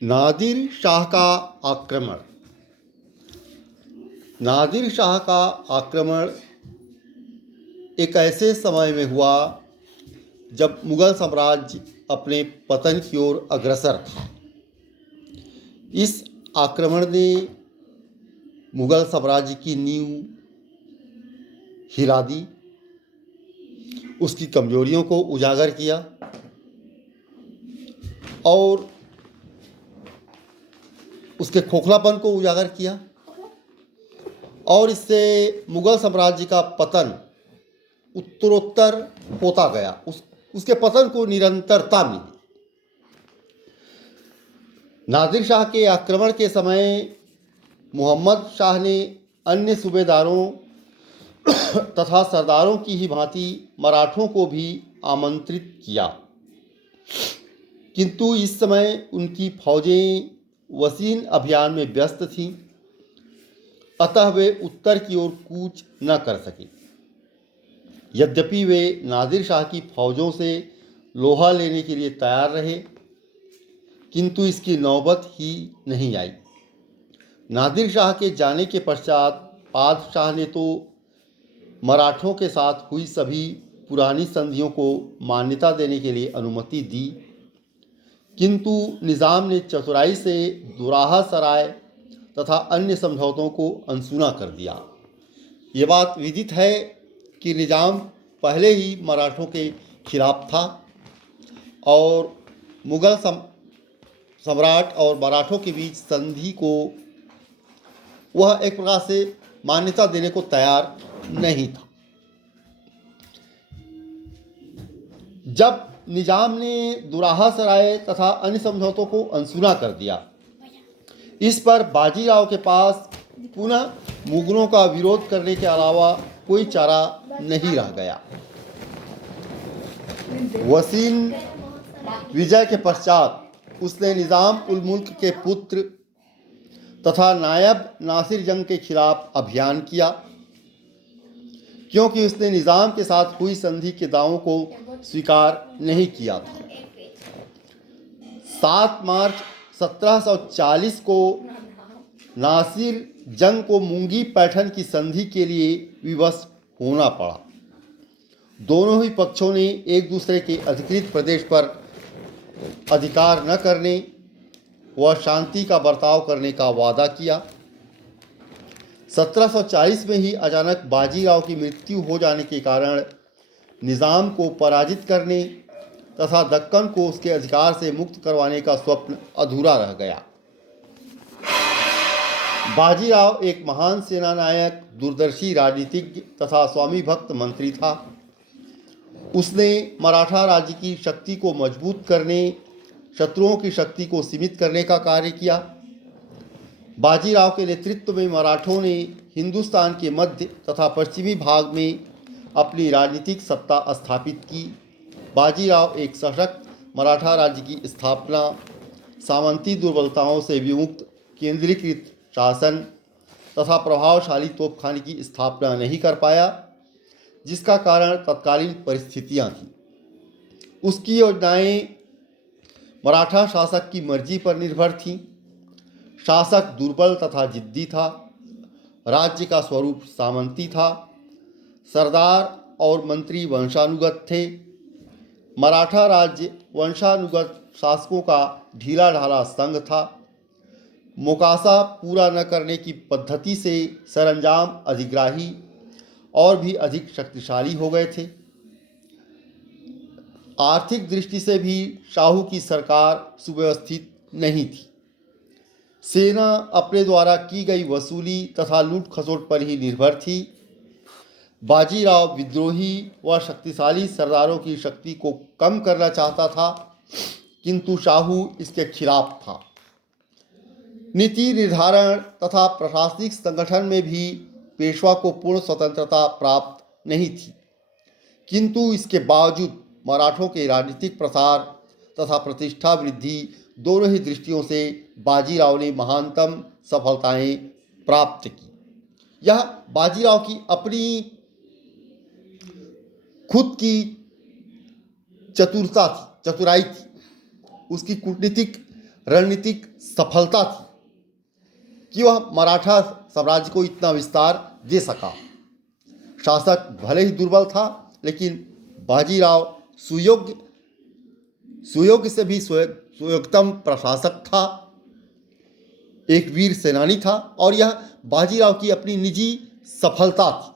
नादिर शाह का आक्रमण। नादिर शाह का आक्रमण एक ऐसे समय में हुआ जब मुग़ल साम्राज्य अपने पतन की ओर अग्रसर था। इस आक्रमण ने मुग़ल साम्राज्य की नींव हिला दी, उसकी कमजोरियों को उजागर किया और उसके खोखलापन को उजागर किया और इससे मुग़ल साम्राज्य का पतन उत्तरोत्तर होता गया। उसके पतन को निरंतरता मिली। नादिर शाह के आक्रमण के समय मोहम्मद शाह ने अन्य सूबेदारों तथा सरदारों की ही भांति मराठों को भी आमंत्रित किया, किंतु इस समय उनकी फौजें वसीन अभियान में व्यस्त थीं, अतः वे उत्तर की ओर कूच न कर सके। यद्यपि वे नादिर शाह की फौजों से लोहा लेने के लिए तैयार रहे, किंतु इसकी नौबत ही नहीं आई। नादिर शाह के जाने के पश्चात पादशाह ने तो मराठों के साथ हुई सभी पुरानी संधियों को मान्यता देने के लिए अनुमति दी, किंतु निज़ाम ने चतुराई से दुराहा सराय तथा अन्य समझौतों को अनसुना कर दिया। ये बात विदित है कि निज़ाम पहले ही मराठों के खिलाफ था और मुग़ल सम्राट और मराठों के बीच संधि को वह एक प्रकार से मान्यता देने को तैयार नहीं था। जब निज़ाम ने दुराहा सराय तथा अन्य समझौतों को अनसुना कर दिया, इस पर बाजीराव के पास पुनः मुगलों का विरोध करने के अलावा कोई चारा नहीं रह गया। वसीन विजय के पश्चात उसने निज़ाम उल मुल्क के पुत्र तथा नायब नासिर जंग के खिलाफ अभियान किया, क्योंकि उसने निज़ाम के साथ हुई संधि के दावों को स्वीकार नहीं किया था। 7 मार्च 1740 को नासिर जंग को मूंगी पैठन की संधि के लिए विवश होना पड़ा। दोनों ही पक्षों ने एक दूसरे के अधिकृत प्रदेश पर अधिकार न करने व शांति का बर्ताव करने का वादा किया। 1740 में ही अचानक बाजीराव की मृत्यु हो जाने के कारण निज़ाम को पराजित करने तथा दक्कन को उसके अधिकार से मुक्त करवाने का स्वप्न अधूरा रह गया। बाजीराव एक महान सेनानायक, दूरदर्शी राजनीतिज्ञ तथा स्वामी भक्त मंत्री था। उसने मराठा राज्य की शक्ति को मजबूत करने, शत्रुओं की शक्ति को सीमित करने का कार्य किया। बाजीराव के नेतृत्व में मराठों ने हिंदुस्तान के मध्य तथा पश्चिमी भाग में अपनी राजनीतिक सत्ता स्थापित की। बाजीराव एक सशक्त मराठा राज्य की स्थापना, सामंती दुर्बलताओं से विमुक्त केंद्रीकृत शासन तथा प्रभावशाली तोपखाने की स्थापना नहीं कर पाया, जिसका कारण तत्कालीन परिस्थितियां थीं। उसकी योजनाएं मराठा शासक की मर्जी पर निर्भर थीं। शासक दुर्बल तथा जिद्दी था। राज्य का स्वरूप सामंती था। सरदार और मंत्री वंशानुगत थे। मराठा राज्य वंशानुगत शासकों का ढीला ढाला संघ था। मोकासा पूरा न करने की पद्धति से सरंजाम अधिग्राही और भी अधिक शक्तिशाली हो गए थे। आर्थिक दृष्टि से भी शाहू की सरकार सुव्यवस्थित नहीं थी। सेना अपने द्वारा की गई वसूली तथा लूट खसोट पर ही निर्भर थी। बाजीराव विद्रोही व शक्तिशाली सरदारों की शक्ति को कम करना चाहता था, किंतु शाहू इसके खिलाफ था। नीति निर्धारण तथा प्रशासनिक संगठन में भी पेशवा को पूर्ण स्वतंत्रता प्राप्त नहीं थी, किंतु इसके बावजूद मराठों के राजनीतिक प्रसार तथा प्रतिष्ठा वृद्धि दोनों ही दृष्टियों से बाजीराव ने महानतम सफलताएं प्राप्त की। यह बाजीराव की अपनी खुद की चतुराई थी। उसकी कूटनीतिक रणनीतिक सफलता थी कि वह मराठा साम्राज्य को इतना विस्तार दे सका। शासक भले ही दुर्बल था, लेकिन बाजीराव सुयोग्य से भी सुयोग्यतम प्रशासक था, एक वीर सेनानी था, और यह बाजीराव की अपनी निजी सफलता थी।